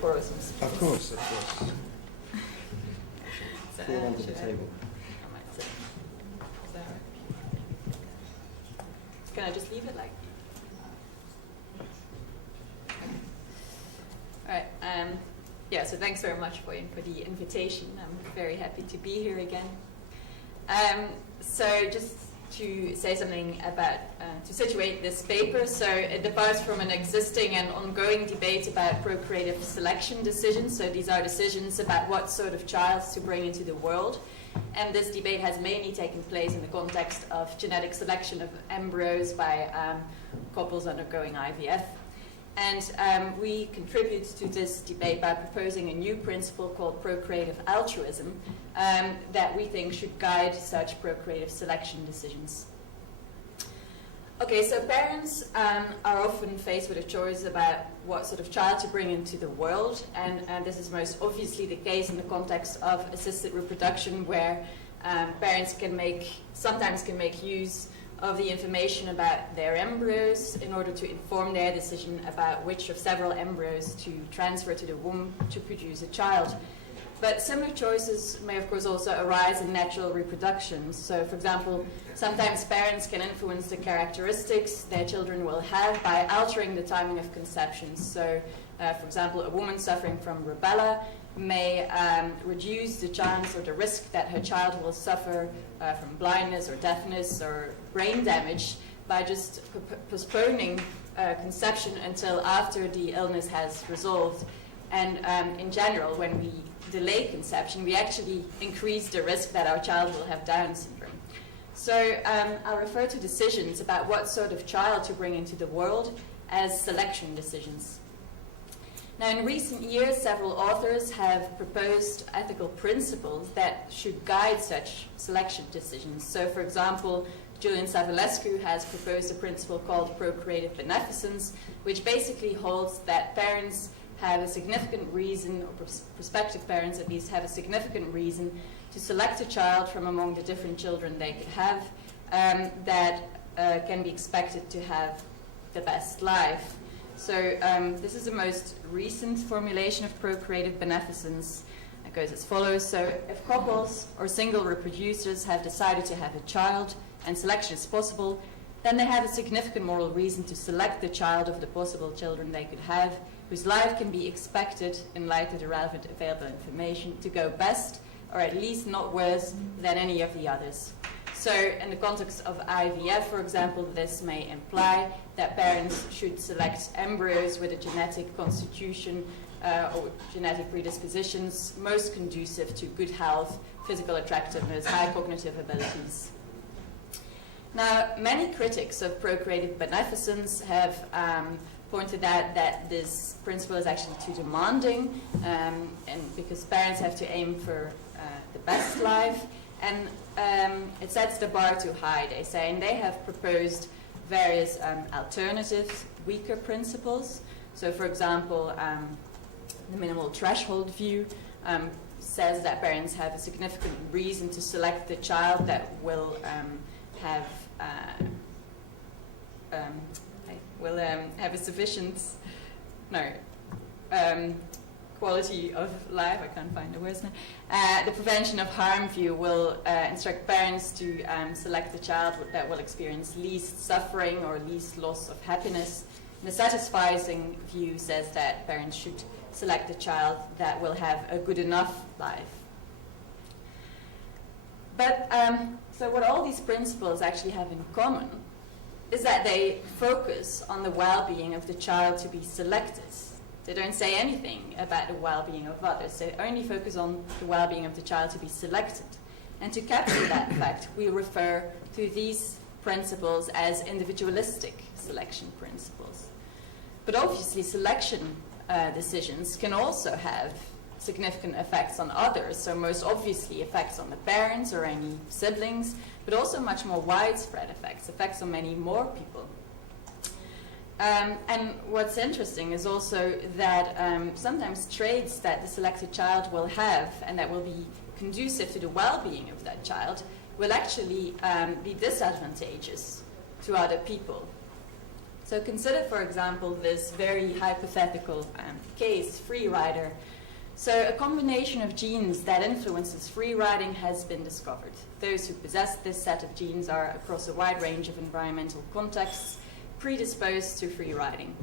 borrow some space? Of course, of course. So, Fall under the table. I might sit. Is that right? Can I just leave it like? All right. Yeah. So thanks very much for the invitation. I'm very happy to be here again. So just to say something about, to situate this paper, so it departs from an existing and ongoing debate about procreative selection decisions. So these are decisions about what sort of child to bring into the world. And this debate has mainly taken place in the context of genetic selection of embryos by couples undergoing IVF. And we contribute to this debate by proposing a new principle called procreative altruism that we think should guide such procreative selection decisions. Okay, so parents are often faced with a choice about what sort of child to bring into the world, and this is most obviously the case in the context of assisted reproduction, where parents sometimes can make use of the information about their embryos in order to inform their decision about which of several embryos to transfer to the womb to produce a child. But similar choices may of course also arise in natural reproduction. So for example, sometimes parents can influence the characteristics their children will have by altering the timing of conception. So for example, a woman suffering from rubella may reduce the chance or the risk that her child will suffer from blindness or deafness or brain damage by just postponing conception until after the illness has resolved. And in general, when we delay conception, we actually increase the risk that our child will have Down syndrome. So I'll refer to decisions about what sort of child to bring into the world as selection decisions. Now, in recent years, several authors have proposed ethical principles that should guide such selection decisions. So, for example, Julian Savulescu has proposed a principle called procreative beneficence, which basically holds that parents have a significant reason, or prospective parents at least, have a significant reason to select a child from among the different children they could have that can be expected to have the best life. So this is the most recent formulation of procreative beneficence. It goes as follows. So if couples or single reproducers have decided to have a child and selection is possible, then they have a significant moral reason to select the child of the possible children they could have, whose life can be expected, in light of the relevant available information, to go best, or at least not worse, than any of the others. So in the context of IVF, for example, this may imply that parents should select embryos with a genetic constitution or genetic predispositions most conducive to good health, physical attractiveness, high cognitive abilities. Now, many critics of procreative beneficence have pointed out that this principle is actually too demanding, and because parents have to aim for the best life, and it sets the bar too high, they say, and they have proposed various alternatives, weaker principles. So, for example, the minimal threshold view says that parents have a significant reason to select the child that will have a sufficient quality of life. I can't find the words now. The prevention of harm view will instruct parents to select the child that will experience least suffering or least loss of happiness. And the satisficing view says that parents should select a child that will have a good enough life. But so what all these principles actually have in common is that they focus on the well-being of the child to be selected. They don't say anything about the well-being of others. They only focus on the well-being of the child to be selected. And to capture that fact, we refer to these principles as individualistic selection principles. But obviously, selection decisions can also have significant effects on others, so most obviously effects on the parents or any siblings, but also much more widespread effects on many more people. And what's interesting is also that sometimes traits that the selected child will have and that will be conducive to the well-being of that child will actually be disadvantageous to other people. So consider, for example, this very hypothetical case, free rider. So a combination of genes that influences free riding has been discovered. Those who possess this set of genes are, across a wide range of environmental contexts, predisposed to free riding.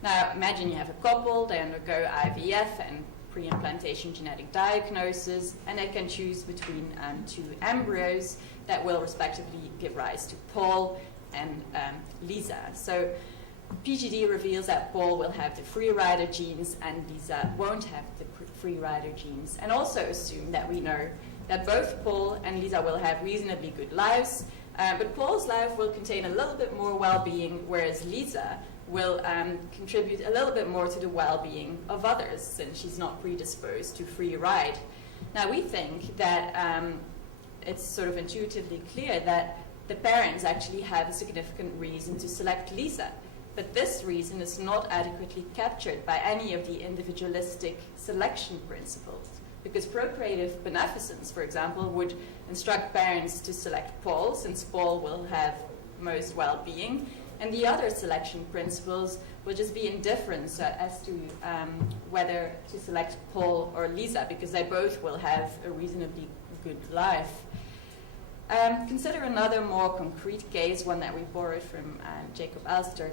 Now, imagine you have a couple, they undergo IVF and pre-implantation genetic diagnosis, and they can choose between two embryos that will respectively give rise to Paul and Lisa. So PGD reveals that Paul will have the free rider genes and Lisa won't have the free rider genes, and also assume that we know that both Paul and Lisa will have reasonably good lives, but Paul's life will contain a little bit more well-being, whereas Lisa will contribute a little bit more to the well-being of others, since she's not predisposed to free ride. Now, we think that it's sort of intuitively clear that the parents actually have a significant reason to select Lisa, but this reason is not adequately captured by any of the individualistic selection principles, because procreative beneficence, for example, would instruct parents to select Paul, since Paul will have most well-being, and the other selection principles will just be indifferent as to whether to select Paul or Lisa, because they both will have a reasonably good life. Consider another more concrete case, one that we borrowed from Jacob Alster,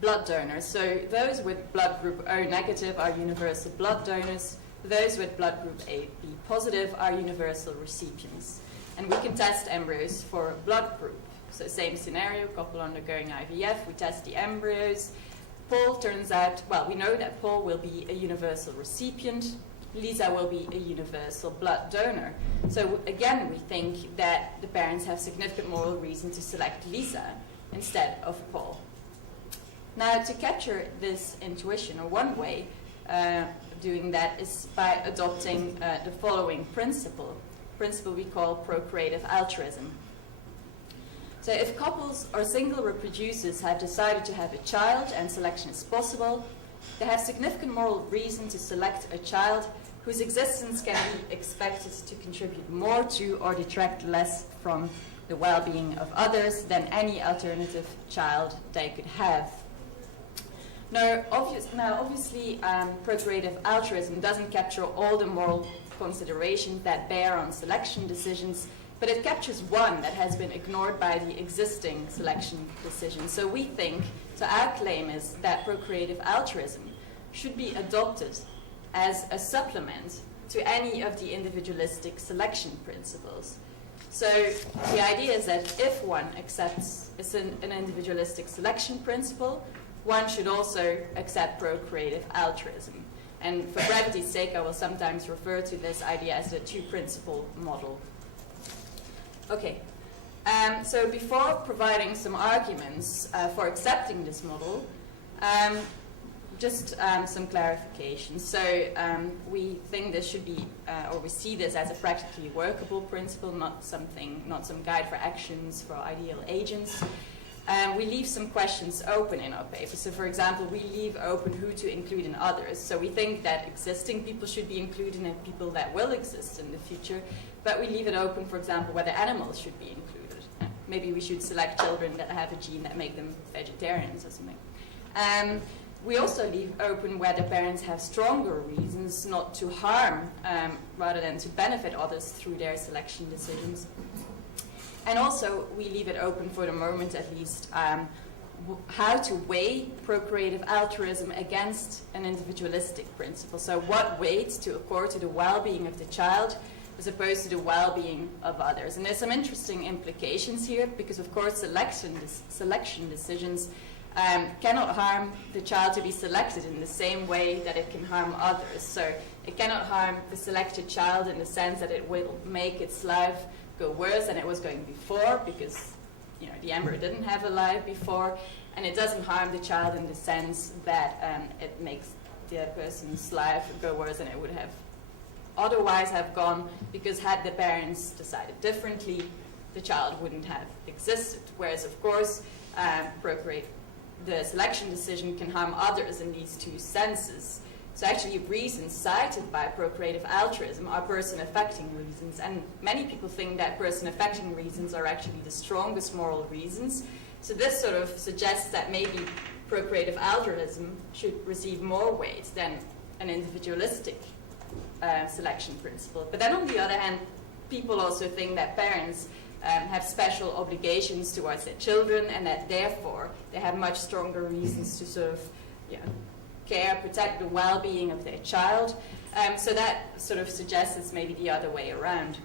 blood donors. So those with blood group O negative are universal blood donors. Those with blood group AB positive are universal recipients. And we can test embryos for blood group. So same scenario, couple undergoing IVF, we test the embryos. Paul turns out, well, we know that Paul will be a universal recipient. Lisa will be a universal blood donor. So again, we think that the parents have significant moral reason to select Lisa instead of Paul. Now, to capture this intuition, or one way of doing that is by adopting the following principle we call procreative altruism. So if couples or single reproducers have decided to have a child and selection is possible, they have significant moral reason to select a child whose existence can be expected to contribute more to or detract less from the well-being of others than any alternative child they could have. Now, obviously, procreative altruism doesn't capture all the moral considerations that bear on selection decisions, but it captures one that has been ignored by the existing selection decisions. So we think, so our claim is that procreative altruism should be adopted as a supplement to any of the individualistic selection principles. So the idea is that if one accepts an individualistic selection principle, one should also accept procreative altruism. And for brevity's sake, I will sometimes refer to this idea as the two-principle model. Okay, so before providing some arguments for accepting this model, just some clarification. So we think this should be, or we see this as a practically workable principle, not some guide for actions for ideal agents. We leave some questions open in our paper. So for example, we leave open who to include in others. So we think that existing people should be included and people that will exist in the future, but we leave it open, for example, whether animals should be included. Maybe we should select children that have a gene that make them vegetarians or something. We also leave open whether parents have stronger reasons not to harm rather than to benefit others through their selection decisions. And also, we leave it open for the moment at least, how to weigh procreative altruism against an individualistic principle. So what weights to accord to the well-being of the child as opposed to the well-being of others. And there's some interesting implications here, because of course selection decisions cannot harm the child to be selected in the same way that it can harm others. So it cannot harm the selected child in the sense that it will make its life go worse than it was going before, because the embryo didn't have a life before, and it doesn't harm the child in the sense that it makes the person's life go worse than it would have otherwise have gone, because had the parents decided differently, the child wouldn't have existed. Whereas of course the selection decision can harm others in these two senses. So actually reasons cited by procreative altruism are person-affecting reasons, and many people think that person-affecting reasons are actually the strongest moral reasons. So this sort of suggests that maybe procreative altruism should receive more weight than an individualistic selection principle. But then on the other hand, people also think that parents have special obligations towards their children, and that therefore they have much stronger reasons to sort of care, protect the well-being of their child. So that sort of suggests it's maybe the other way around.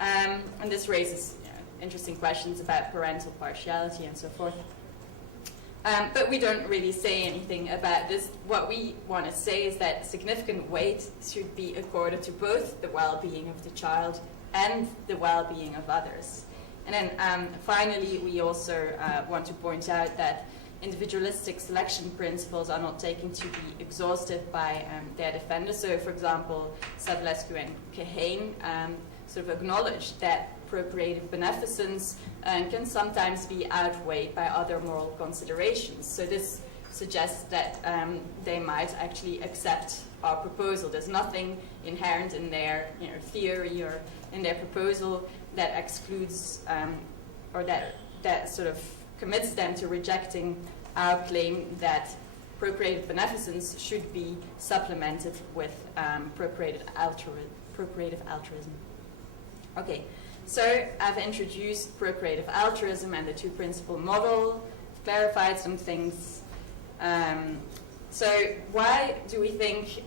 And this raises interesting questions about parental partiality and so forth. But we don't really say anything about this. What we want to say is that significant weight should be accorded to both the well-being of the child and the well-being of others. And then finally, we also want to point out that individualistic selection principles are not taken to be exhaustive by their defenders. So, for example, Savulescu and Kahane sort of acknowledge that procreative beneficence can sometimes be outweighed by other moral considerations. So this suggests that they might actually accept our proposal. There's nothing inherent in their theory or in their proposal that excludes or that sort of commits them to rejecting our claim that procreative beneficence should be supplemented with procreative altruism. Okay, so I've introduced procreative altruism and the two-principle model, clarified some things. So why do we think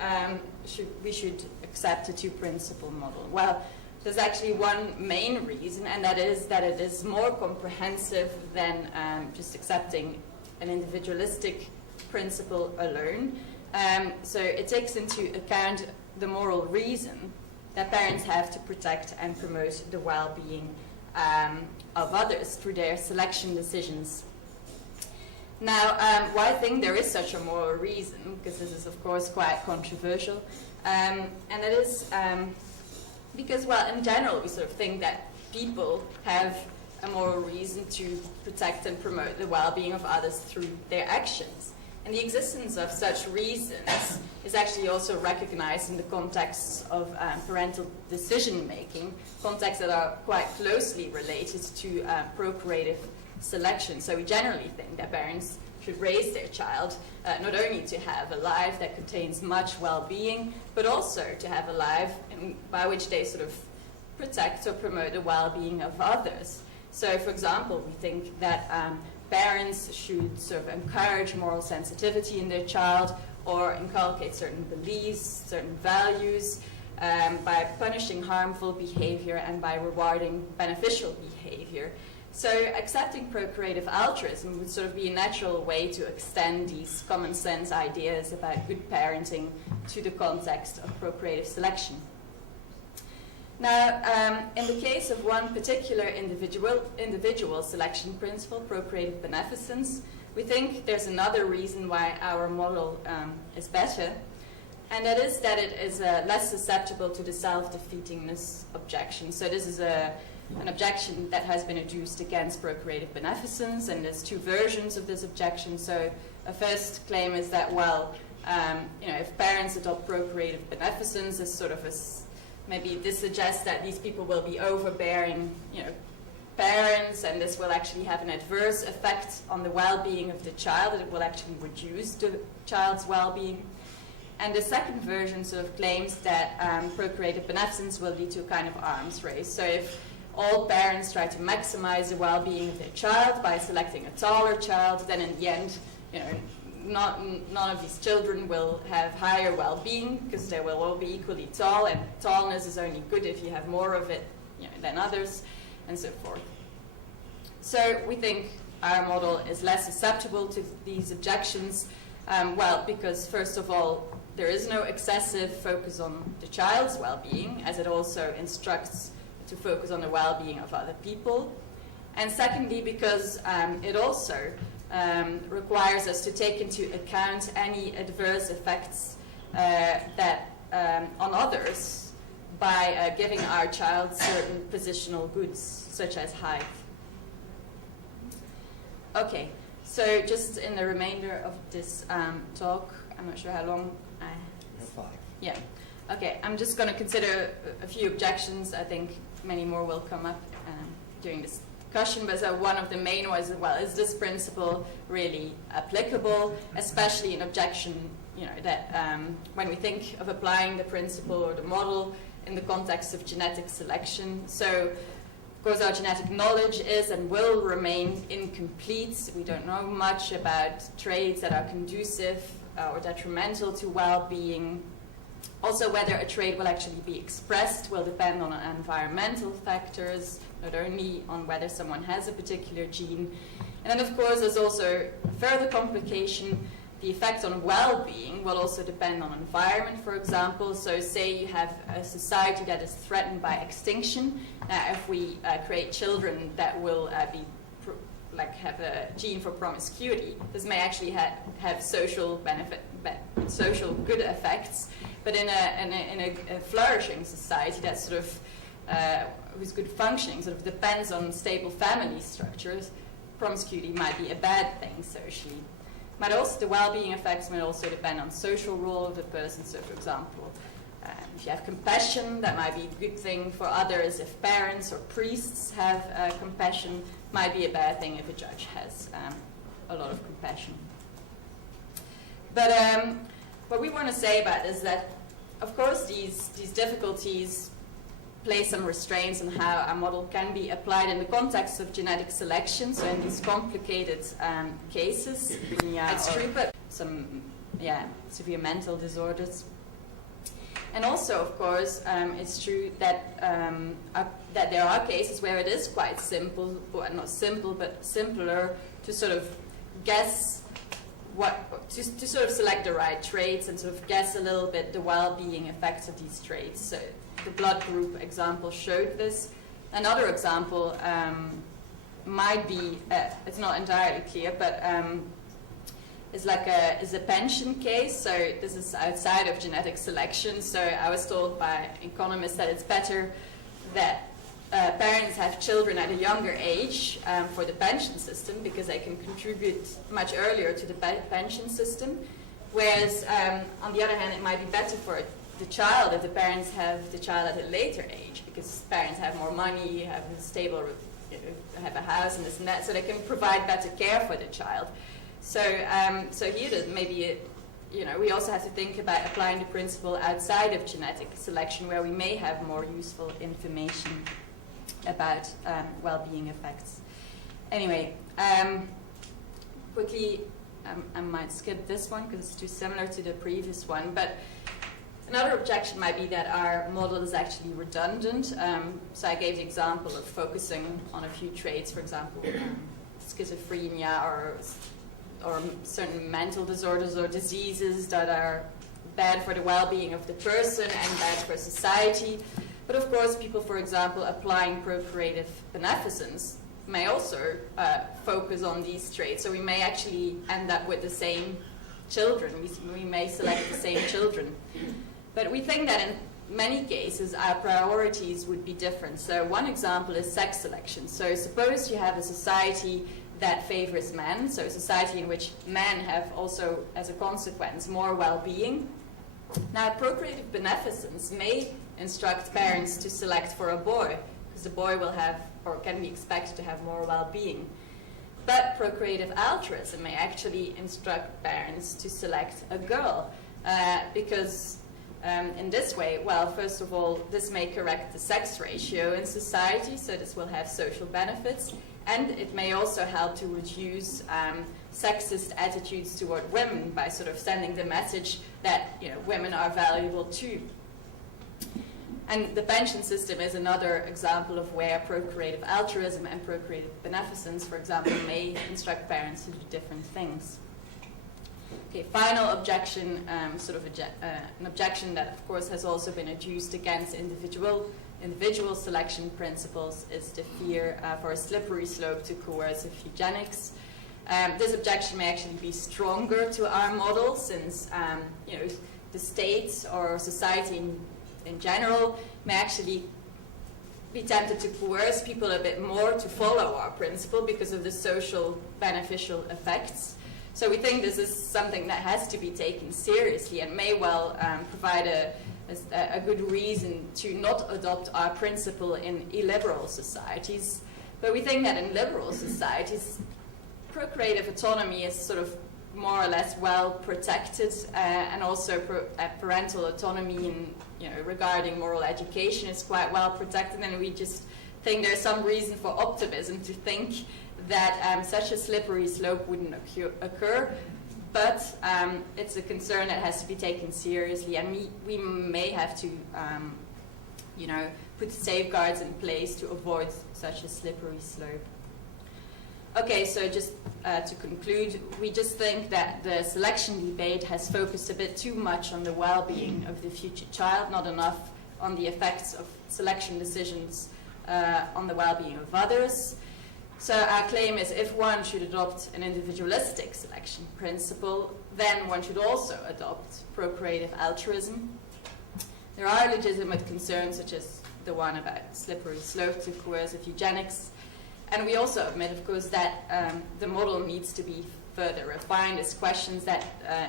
we should accept a two-principle model? Well, there's actually one main reason, and that is that it is more comprehensive than just accepting an individualistic principle alone. So it takes into account the moral reason that parents have to protect and promote the well-being of others through their selection decisions. Now, why I think there is such a moral reason, because this is of course quite controversial, and that is because, well, in general, we sort of think that people have a moral reason to protect and promote the well-being of others through their actions. And the existence of such reasons is actually also recognized in the context of parental decision-making, contexts that are quite closely related to procreative selection. So we generally think that parents should raise their child not only to have a life that contains much well-being, but also to have a life by which they sort of protect or promote the well-being of others. So, for example, we think that parents should sort of encourage moral sensitivity in their child or inculcate certain beliefs, certain values by punishing harmful behavior and by rewarding beneficial behavior. So accepting procreative altruism would sort of be a natural way to extend these common sense ideas about good parenting to the context of procreative selection. Now, in the case of one particular individual selection principle, procreative beneficence, we think there's another reason why our model is better, and that is that it is less susceptible to the self-defeatingness objection. So this is an objection that has been adduced against procreative beneficence, and there's two versions of this objection. So a first claim is that, well, if parents adopt procreative beneficence as sort of maybe this suggests that these people will be overbearing, parents, and this will actually have an adverse effect on the well-being of the child. It will actually reduce the child's well-being. And the second version sort of claims that procreative beneficence will lead to a kind of arms race. So if all parents try to maximize the well-being of their child by selecting a taller child, then in the end, none of these children will have higher well-being because they will all be equally tall, and tallness is only good if you have more of it than others, and so forth. So we think our model is less susceptible to these objections, because first of all, there is no excessive focus on the child's well-being, as it also instructs to focus on the well-being of other people. And secondly, because it also requires us to take into account any adverse effects on others by giving our child certain positional goods, such as height. Okay, so just in the remainder of this talk, I'm not sure how long I have. 5. Yeah. Okay, I'm just going to consider a few objections. I think many more will come up during this discussion, but one of the main ones as well, is this principle really applicable, especially in objection, that when we think of applying the principle or the model in the context of genetic selection. So, of course, our genetic knowledge is and will remain incomplete. We don't know much about traits that are conducive or detrimental to well-being. Also, whether a trait will actually be expressed will depend on environmental factors, not only on whether someone has a particular gene. And then, of course, there's also a further complication. The effect on well-being will also depend on environment, for example. So say you have a society that is threatened by extinction. If we create children that will have a gene for promiscuity, this may actually have social benefit, social good effects. But in a flourishing society that sort of whose good functioning sort of depends on stable family structures, promiscuity might be a bad thing socially. The well-being effects might also depend on social role of the person. So, for example, if you have compassion, that might be a good thing for others. If parents or priests have compassion, might be a bad thing if a judge has a lot of compassion. But what we want to say about is that, of course, these difficulties place some restraints on how a model can be applied in the context of genetic selection. So in these complicated cases, it's true, but some severe mental disorders. And also, of course, it's true that that there are cases where it is quite simple, or not simple, but simpler to sort of guess to sort of select the right traits and sort of guess a little bit the well-being effects of these traits. So the blood group example showed this. Another example might be, it's not entirely clear, but is a pension case. So this is outside of genetic selection. So I was told by economists that it's better that parents have children at a younger age for the pension system, because they can contribute much earlier to the pension system. Whereas, on the other hand, it might be better for the child if the parents have the child at a later age, because parents have more money, have a stable, have a house and this and that, so they can provide better care for the child. So, so here maybe we also have to think about applying the principle outside of genetic selection, where we may have more useful information about well-being effects. Anyway, quickly, I might skip this one because it's too similar to the previous one, but another objection might be that our model is actually redundant. So I gave the example of focusing on a few traits, for example, schizophrenia or certain mental disorders or diseases that are bad for the well-being of the person and bad for society. But of course, people, for example, applying procreative beneficence may also focus on these traits. So we may actually end up with the same children. We may select the same children. But we think that in many cases, our priorities would be different. So one example is sex selection. So suppose you have a society that favors men, so a society in which men have also, as a consequence, more well-being. Now, procreative beneficence may instruct parents to select for a boy, because the boy will have, or can be expected to have, more well-being. But procreative altruism may actually instruct parents to select a girl, because in this way, well, first of all, this may correct the sex ratio in society, so this will have social benefits, and it may also help to reduce sexist attitudes toward women by sort of sending the message that women are valuable too. And the pension system is another example of where procreative altruism and procreative beneficence, for example, may instruct parents to do different things. Okay, final objection, an objection that, of course, has also been adduced against individual selection principles is the fear for a slippery slope to coercive eugenics. This objection may actually be stronger to our model, since the state or society in general may actually be tempted to coerce people a bit more to follow our principle because of the social beneficial effects. So we think this is something that has to be taken seriously and may well provide a good reason to not adopt our principle in illiberal societies. But we think that in liberal societies, procreative autonomy is sort of more or less well protected, and also parental autonomy in, regarding moral education is quite well protected, and we just think there's some reason for optimism to think that such a slippery slope wouldn't occur. But it's a concern that has to be taken seriously, and we may have to, put safeguards in place to avoid such a slippery slope. Okay, so just to conclude, we just think that the selection debate has focused a bit too much on the well-being of the future child, not enough on the effects of selection decisions on the well-being of others. So our claim is if one should adopt an individualistic selection principle, then one should also adopt procreative altruism. There are legitimate concerns, such as the one about slippery slopes of coercive eugenics. And we also admit, of course, that the model needs to be further refined. There's questions that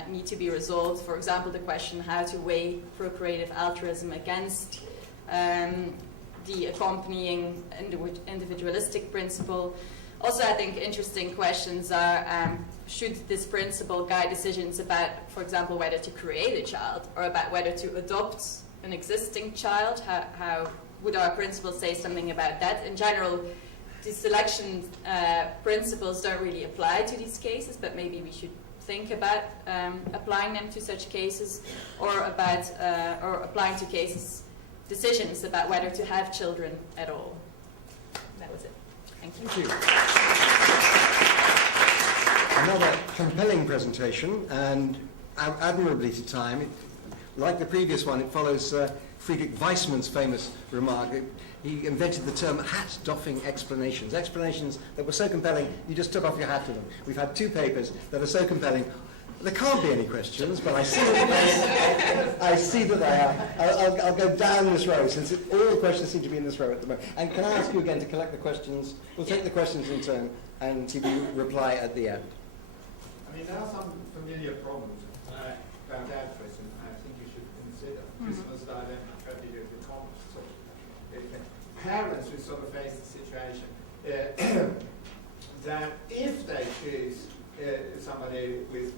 need to be resolved. For example, the question how to weigh procreative altruism against the accompanying individualistic principle. Also, I think interesting questions are, should this principle guide decisions about, for example, whether to create a child or about whether to adopt an existing child? How would our principle say something about that? In general, the selection principles don't really apply to these cases, but maybe we should think about applying them to such cases, or about or applying to decisions about whether to have children at all. That was it. Thank you. Thank you. Another compelling presentation, and admirably to time. Like the previous one, it follows Friedrich Weissmann's famous remark. He invented the term hat-doffing explanations. Explanations that were so compelling, you just took off your hat to them. We've had 2 papers that are so compelling. There can't be any questions, but I see that they are. I'll go down this row, since all the questions seem to be in this row at the moment. And can I ask you again to collect the questions? We'll take the questions in turn, and you reply at the end. I mean, there are some familiar problems about altruism I think you should consider. Christmas dilemma, tragedy of the commons. So, parents will sort of face the situation that if they choose somebody with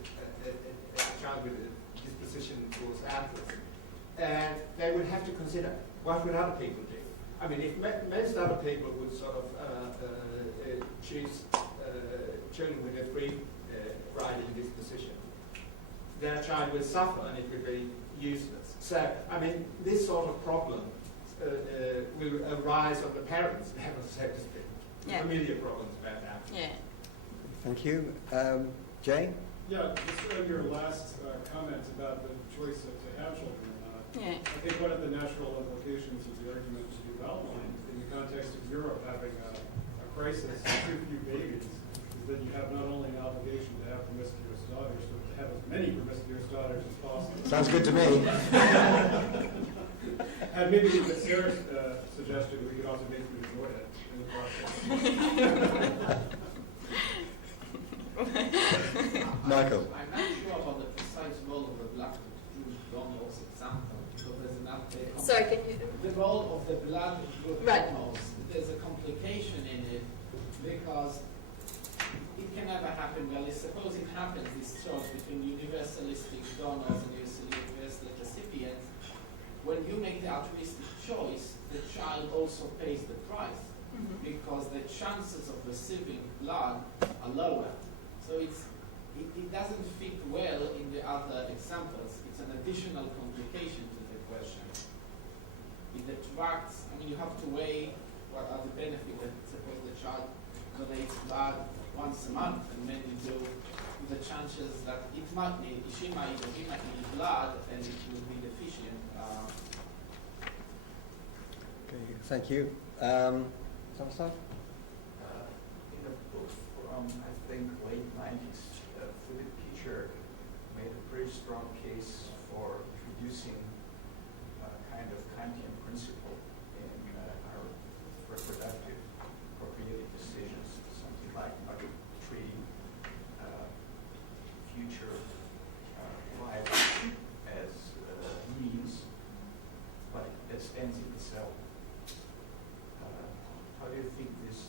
a child with a disposition towards altruism, they would have to consider what would other people do. I mean, if most other people would sort of choose children with a free riding disposition, their child will suffer and it will be useless. So, I mean, this sort of problem will arise on the parents' level, so to speak. Yeah. Familiar problems about that. Yeah. Thank you. Jay? Yeah, just on your last comments about the choice to have children or not. Yeah. I think one of the natural implications of the argument you've outlined in the context of Europe having a crisis, too few babies, is that you have not only an obligation to have promiscuous daughters, but to have as many promiscuous daughters as possible. Sounds good to me. And maybe as Sarah suggested, we could also make you enjoy it in the process. Michael. I'm not sure about the precise role of the blood group donors example, because there's an update. Sorry, can you? The role of the blood group Right. donors, there's a complication in it, because it can never happen. Well, suppose it happens, this choice between universalistic donors and universalistic recipients. When you make the altruistic choice, the child also pays the price, because the chances of receiving blood are lower. So it doesn't fit well in the other examples. It's an additional complication to the question. It detracts, I mean, you have to weigh what are the benefits that suppose the child donates blood once a month, and then you do the chances that it might need, she might or he might need blood, and it will be deficient. Okay, thank you. Samstag? In a book from, I think, late 90s, Philip Pitcher made a pretty strong case for introducing a kind of Kantian principle in our reproductive procreative decisions, something like not treating future life as means, but as ends in itself. How do you think this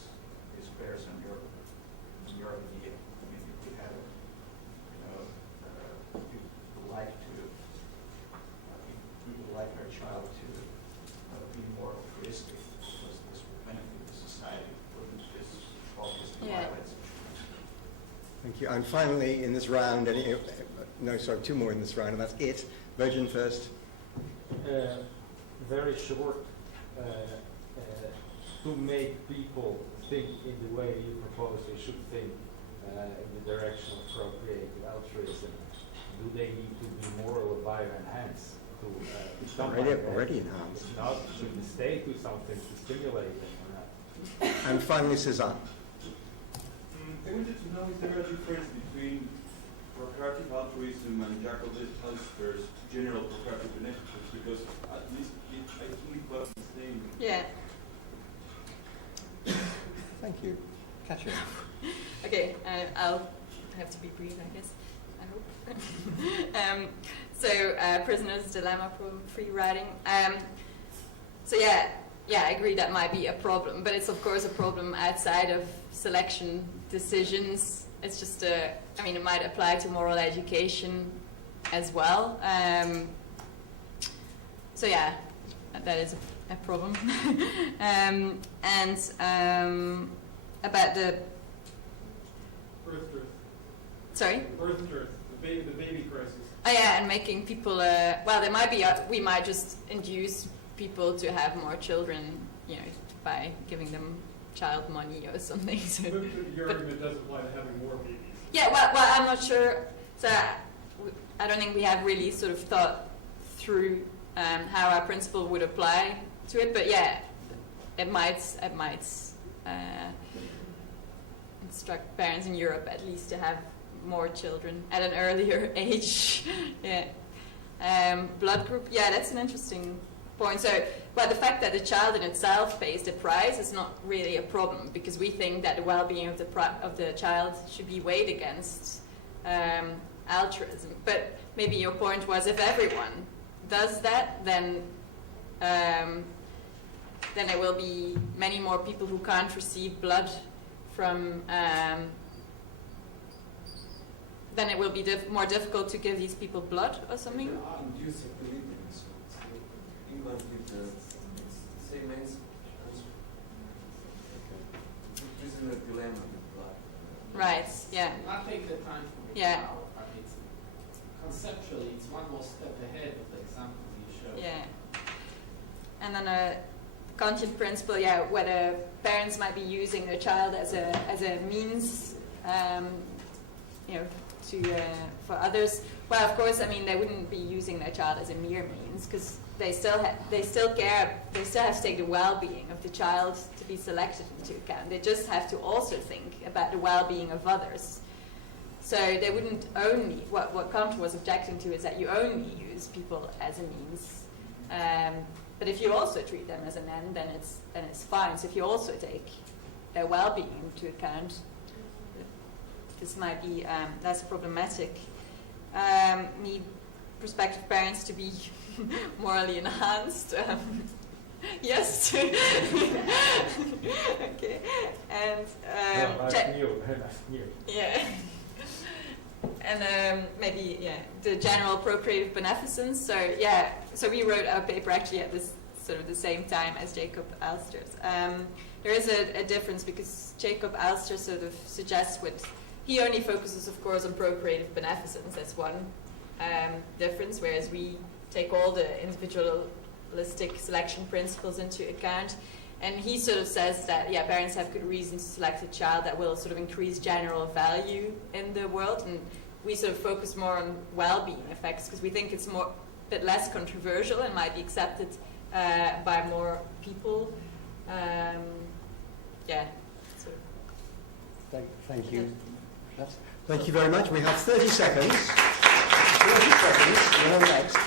child to be more altruistic, because this would benefit the society, wouldn't this obviously violate such principles? Thank you. And finally, in this round, two more in this round, and that's it. Virgin first. Very short. To make people think in the way you propose they should think in the direction of procreative altruism, do they need to be moral or bio-enhanced to become already enhanced? If not, should the state do something to stimulate them or not? And finally, Cezanne. I wanted to know if there are a difference between procreative altruism and Jacob Alster's general procreative beneficence, because at least I think it was the same. Yeah. Thank you. Katrien. Okay, I'll have to be brief, I guess. I hope. Prisoner's Dilemma for free riding. I agree that might be a problem, but it's of course a problem outside of selection decisions. It's just it might apply to moral education as well. That is a problem. About the Birth dearth. sorry. Birth dearth. The baby crisis. Oh yeah, and making people. We might just induce people to have more children, by giving them child money or something. So, But your argument does apply to having more babies. yeah, well, I'm not sure. So I don't think we have really sort of thought through how our principle would apply to it. But yeah, it might instruct parents in Europe at least to have more children at an earlier age. Yeah. Blood group. Yeah, that's an interesting point. So, the fact that the child in itself pays the price is not really a problem, because we think that the well-being of the child should be weighed against altruism. But maybe your point was, if everyone does that, then there will be many more people who can't receive blood from. Then it will be more difficult to give these people blood or something. There are induced equilibrium, so England with the same answer. This is a dilemma with blood. Right, yeah. I take the time for it Yeah. now, but conceptually it's one more step ahead of the example you showed. Yeah. And then a conscient principle, whether parents might be using their child as a means, for others. Well, of course, they wouldn't be using their child as a mere means, because they still care. They still have to take the well-being of the child to be selected into account. They just have to also think about the well-being of others. So they wouldn't only. What Kant was objecting to is that you only use people as a means. But if you also treat them as an end, then it's fine. So if you also take their well-being into account, this might be less problematic. Need prospective parents to be morally enhanced. Yes. Okay. And yeah. And maybe the general procreative beneficence. So we wrote our paper actually at this sort of the same time as Jacob Alster's. There is a difference, because Jacob Alster sort of suggests he only focuses, of course, on procreative beneficence. That's one difference, whereas we take all the individualistic selection principles into account. And he sort of says that, parents have good reasons to select a child that will sort of increase general value in the world. And we sort of focus more on well-being effects, because we think it's a bit less controversial and might be accepted by more people. Thank you. Thank you very much. We have 30 seconds. 30 seconds. You're next.